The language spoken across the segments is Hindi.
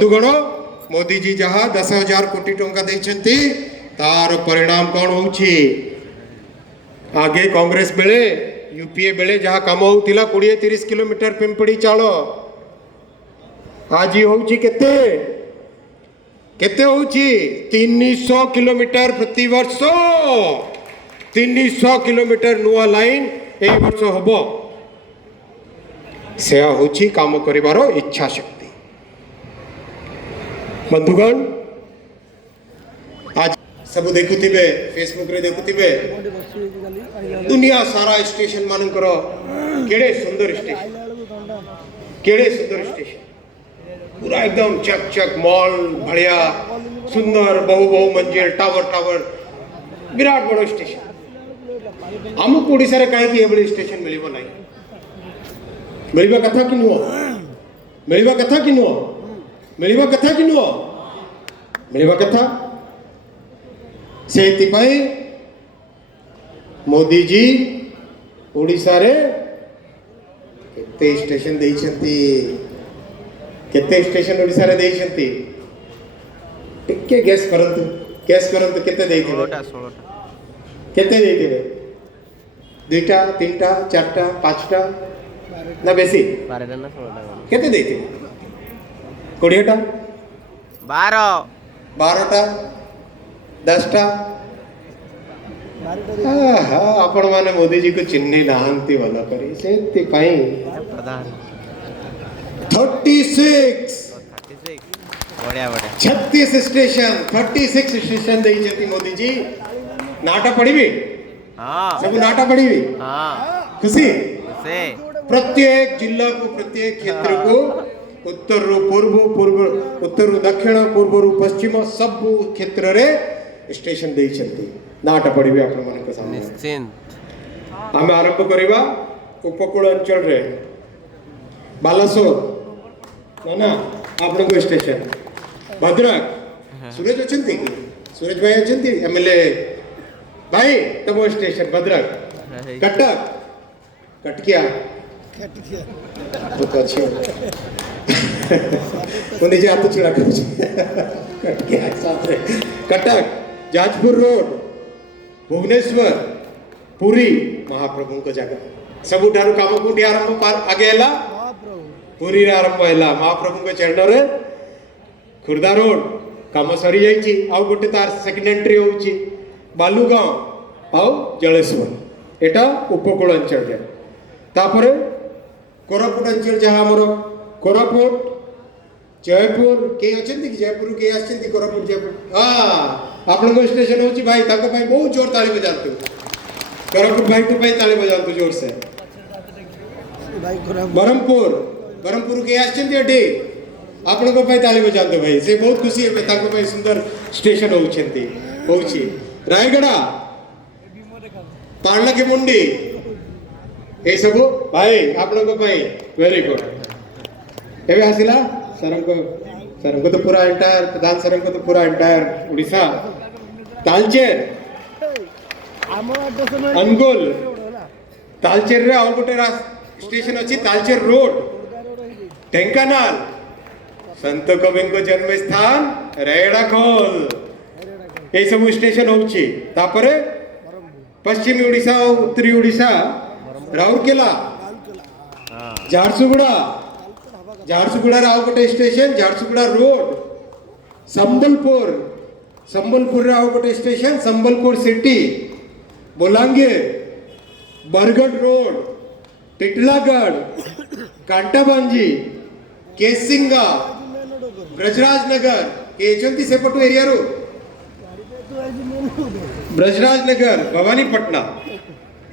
बंधुगण मोदी जी जहाँ 10,000 कोटी टंका देछंती तार परिणाम कौन होउछि आगे कांग्रेस बेले यूपीए बेले जहाँ काम होउतिला 20-30 किलोमीटर पिंपड़ी चाल आज होउछि केते केते होउछि 300 किलोमीटर प्रति वर्ष 300 किलोमीटर नुआ लाइन ए वर्ष हबो से होउछि काम करिवार इच्छा शक्ति। बंधुगण आज सब देखुथिबे फेसबुक रे देखुथिबे दुनिया सारा स्टेशन मानकर केड़े सुंदर स्टेशन पूरा एकदम चक चक मॉल बढ़िया सुंदर बहु बहु मंजिल टावर विराट बड़ स्टेशन आमको ओडिसा रे काहे कि एबली स्टेशन मिलिबो नाही मिलिबा कथा कि नुओ मिलिबा कथा कि नुओ मिलिबा कथा कि नुओ मिलिबा कथा सेति पई मोदी जी ओडिसा रे केते स्टेशन देइछंती केते स्टेशन ओडिसा रे देइछंती टिके गेस करंतु केते देइथिबे 16टा केते देइथिबे दुईटा तीनटा चारटा पांचटा ना बेसी 12टा ना 16टा केते देइथिबे 20टा 12टा 10टा आपण माने मोदी जी को चिन्ह नाहंती वाला करी सेति पई प्रधान 36 36 स्टेशन 36 स्टेशन देई जति मोदी जी नाटा पड़ीबी सब नाटा पड़ीबी खुशी प्रत्येक जिला को प्रत्येक क्षेत्र को उत्तर रु पूर्व उत्तर रु दक्षिण पूर्व रु पश्चिम सब क्षेत्र रे स्टेशन देई छथि नाटा पड़ीबी आपण मन के सामने निश्चित हम आरंभ करिबा उपकूल अंचल रे बालासोर ना आपण को स्टेशन भद्रक सूरज अछंती सूरज भाई अछंती एमएलए भाई तमो स्टेशन भद्रक कटकिया तो अच्छी उन्हें जे हाथ छुड़ा कर कटकिया साथ रे कटक जाजपुर रोड भुवनेश्वर पुरी महाप्रभु को जगह सबुठारु काम कोठी आरंभ आगे हला पुरी रे आरंभ हला महाप्रभु को चरण रे खुर्दा रोड काम सरी जाइछि आउ गोटे तार सेकंड एंट्री होउछि बालुगांव आउ जलेश्वर एटा उपकूल अंचल रे तापरे कोरापुट अंचल जहां हमर कोरापुट जयपुर के अछंती कि जयपुर के आछंती कोरापुट जयपुर आपण को स्टेशन होउछि भाई ताको भाई बहुत जोर ताली बजातु कोरापुट भाई को भाई ताली बजातु जोर से भाई बरहमपुर के आछंती एठी आपण को भाई ताली बजातु भाई से बहुत खुशी है ताको भाई सुंदर स्टेशन होउछंती होउछि रायगढ़ पार्ला के मुंडी ए सब भाई आपण को भाई वेरी गुड एबे हसिला सरम को तो पूरा एंटायर प्रधान सरम को तो पूरा एंटायर उड़ीसा तालचेर अनुगुल तालचेर रे आउ गोटे स्टेशन अछि तालचेर रोड ढेंकानाल संत कवि को जन्म स्थान रेड़ाखोल ए सब स्टेशन होउछि तापरे पश्चिमी उड़ीसा और उत्तरी उड़ीसा राउरकेला झारसुगुड़ा राव गोटे स्टेशन झारसुगुड़ा रोड संबलपुर राव गोटे station Sambalpur city Bolangir Bargarh road Titlagarh Kantabanji Kesinga Brajrajnagar के चंती सेपटू एरिया रो ब्रजराजनगर भवानीपटना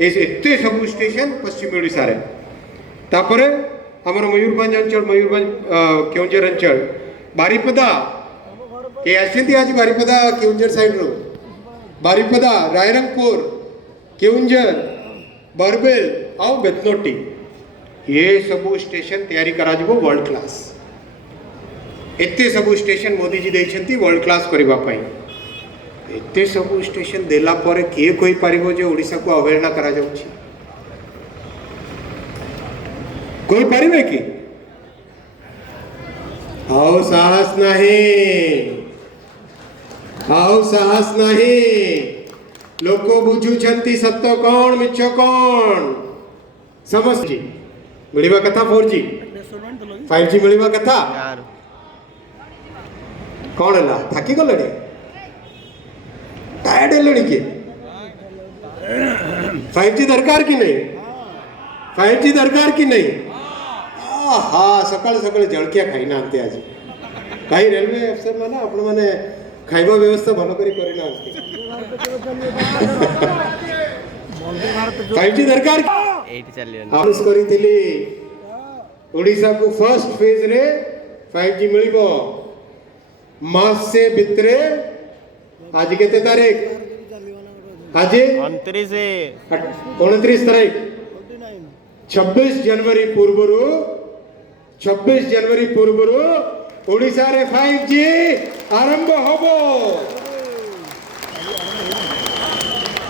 एते सब स्टेशन पश्चिम ओडिसा रे तापरे हमर मयूरभंज अंचल केउंझर अंचल बारीपदा के आछंती आज बारीपदा केउंझर साइड रो बारीपदा रायरंगपुर केउंझर बरबेल आ बेतनोटी ये सब स्टेशन तैयारी करा जबो वर्ल्ड क्लास एते sub station Modi ji देछंती world class करबा पई एते सब स्टेशन देला पर के कोई पारिबो जे ओडिसा को अवहेलना करा जाउछि कोई पारिबे कि ଆଉ ସାହସ ନାହିଁ, ଆଉ ସାହସ ନାହିଁ। ଲୋକ ବୁଝୁଛନ୍ତି ସତ କ'ଣ ମିଛ କ'ଣ। ସମସ୍ତେ ମିଳିବା କଥା 4G 5G ମିଳିବା କଥା। କ'ଣ ହେଲା, ଥାକି ଗଲେଣି, टायर्ड ହେଲେଣି କି? 5G ଦରକାର କି ନାହିଁ? 5G ଦରକାର କି ନାହିଁ? ଆହା, ସକାଳୁ ସକାଳୁ ଜଳଖିଆ ଖାଇନାହାନ୍ତି ଆଜି ଭାଇ। ରେଲୱେ ଅଫିସର ମାନେ ଆପଣ ମାନେ ଖାଇବା ବ୍ୟବସ୍ଥା ଭଲ କରି କରିନାହାନ୍ତି। 5G ଦରକାର ଆଉସ୍ କରିଥିଲି। ଓଡ଼ିଶାକୁ ଫର୍ଷ୍ଟ ଫେଜ୍ରେ 5G ମିଳିବ ମାସେ ଭିତରେ। ଆଜି କେତେ ତାରିଖ? ଆଜି 29 ତାରିଖ। 26 ଜାନୁଆରୀ ପୂର୍ବରୁ 26 ଜାନୁଆରୀ ପୂର୍ବରୁ ଓଡ଼ିଶାରେ 5G ଆରମ୍ଭ ହବ।